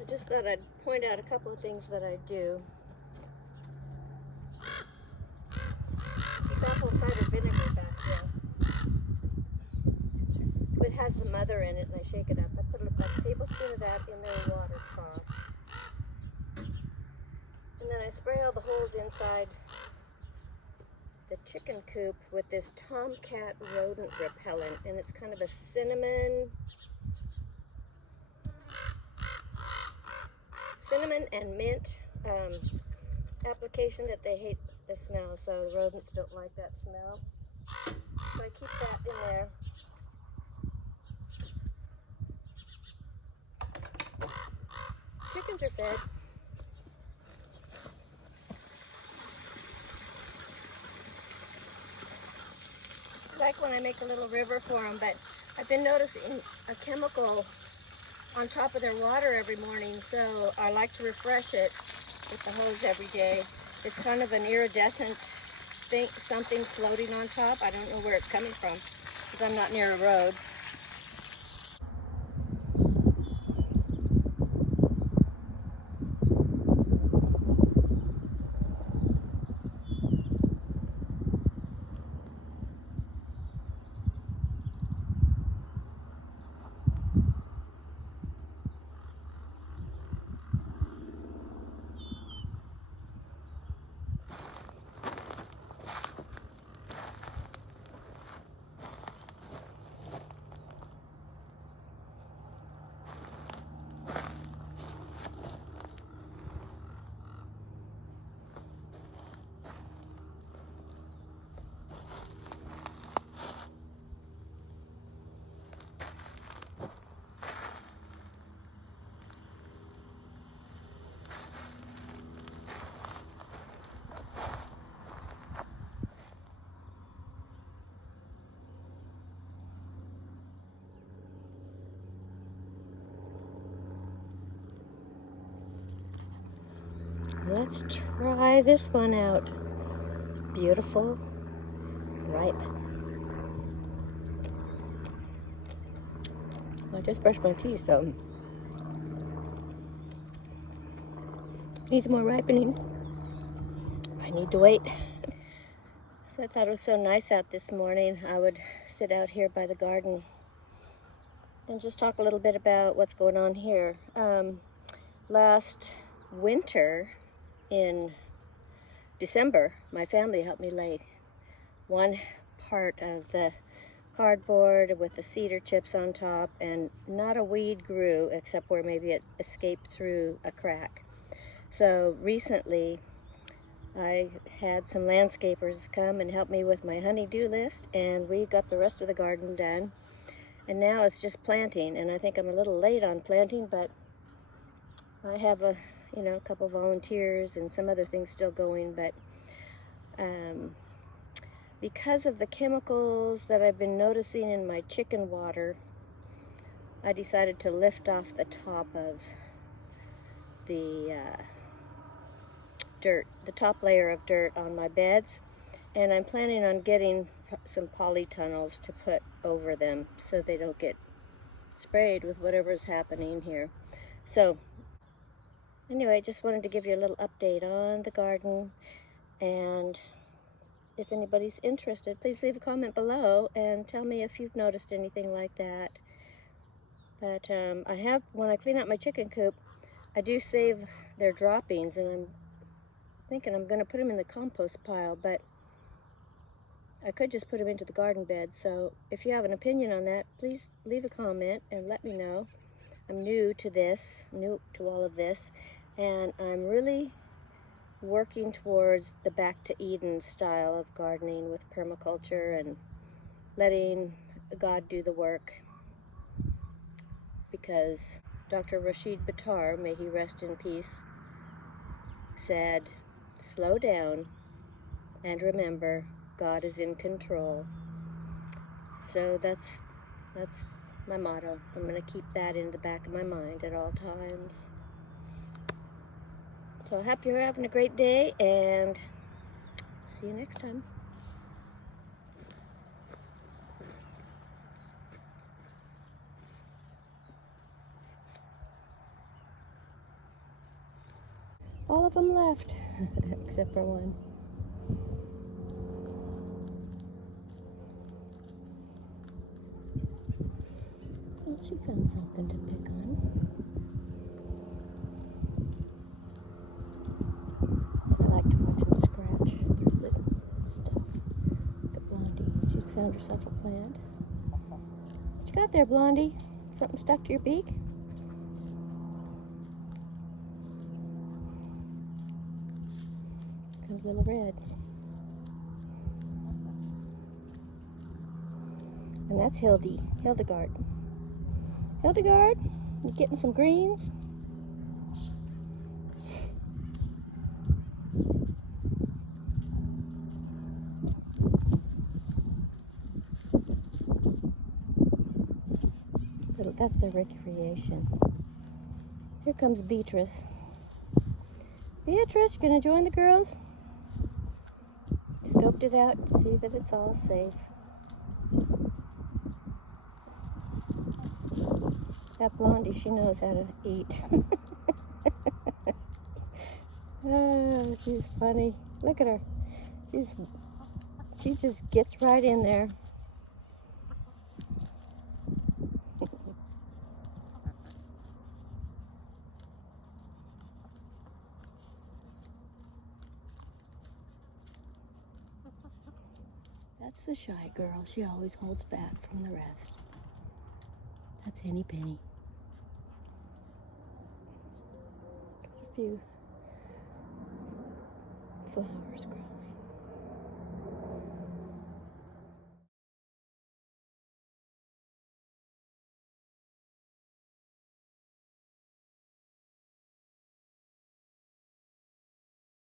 I just thought I'd point out a couple of things that I do. Keep apple cider vinegar back there. It has the mother in it, and I shake it up. I put a tablespoon of that in their water trough. And then I spray all the holes inside the chicken coop with this Tomcat rodent repellent, and it's kind of a cinnamon and mint application that they hate the smell, so the rodents don't like that smell. So I keep that in there. Chickens are fed. Like when I make a little river for them, but I've been noticing a chemical on top of their water every morning, so I like to refresh it with the hose every day. It's kind of an iridescent thing, something floating on top. I don't know where it's coming from because I'm not near a road. Let's try this one out. It's beautiful, ripe. I just brushed my teeth, so needs more ripening. I need to wait. So I thought it was so nice out this morning. I would sit out here by the garden and just talk a little bit about what's going on here. Last winter in December, my family helped me lay one part of the cardboard with the cedar chips on top, and not a weed grew except where maybe it escaped through a crack. So recently I had some landscapers come and help me with my honey-do list, and we got the rest of the garden done. And now it's just planting, and I think I'm a little late on planting, but I have a couple volunteers and some other things still going. But because of the chemicals that I've been noticing in my chicken water, I decided to lift off the top of the dirt, the top layer of dirt on my beds, and I'm planning on getting some polytunnels to put over them so they don't get sprayed with whatever's happening here. So anyway, I just wanted to give you a little update on the garden, and if anybody's interested, please leave a comment below and tell me if you've noticed anything like that. But I have, when I clean out my chicken coop, I do save their droppings, and I'm thinking I'm going to put them in the compost pile, but I could just put them into the garden bed. So if you have an opinion on that, please leave a comment and let me know. I'm new to this, new to all of this, and I'm really working towards the back to Eden style of gardening with permaculture and letting God do the work, because Dr. Rashid Buttar, may he rest in peace, said, slow down and remember God is in control. So that's my motto. I'm going to keep that in the back of my mind at all times. So I hope you're having a great day, and see you next time. All of them left, except for one. Well, she found something to pick on. I like to watch them scratch through the stuff. The Blondie, she's found herself a plant. What you got there, Blondie? Something stuck to your beak? Comes a little red. And that's Hildegard. Hildegard, you getting some greens? That's their recreation. Here comes Beatrice. Beatrice, you gonna join the girls? Scoped it out to see that it's all safe. That Blondie, she knows how to eat. Oh, she's funny. Look at her. She just gets right in there. That's the shy girl. She always holds back from the rest. That's Henny Penny. A few flowers growing.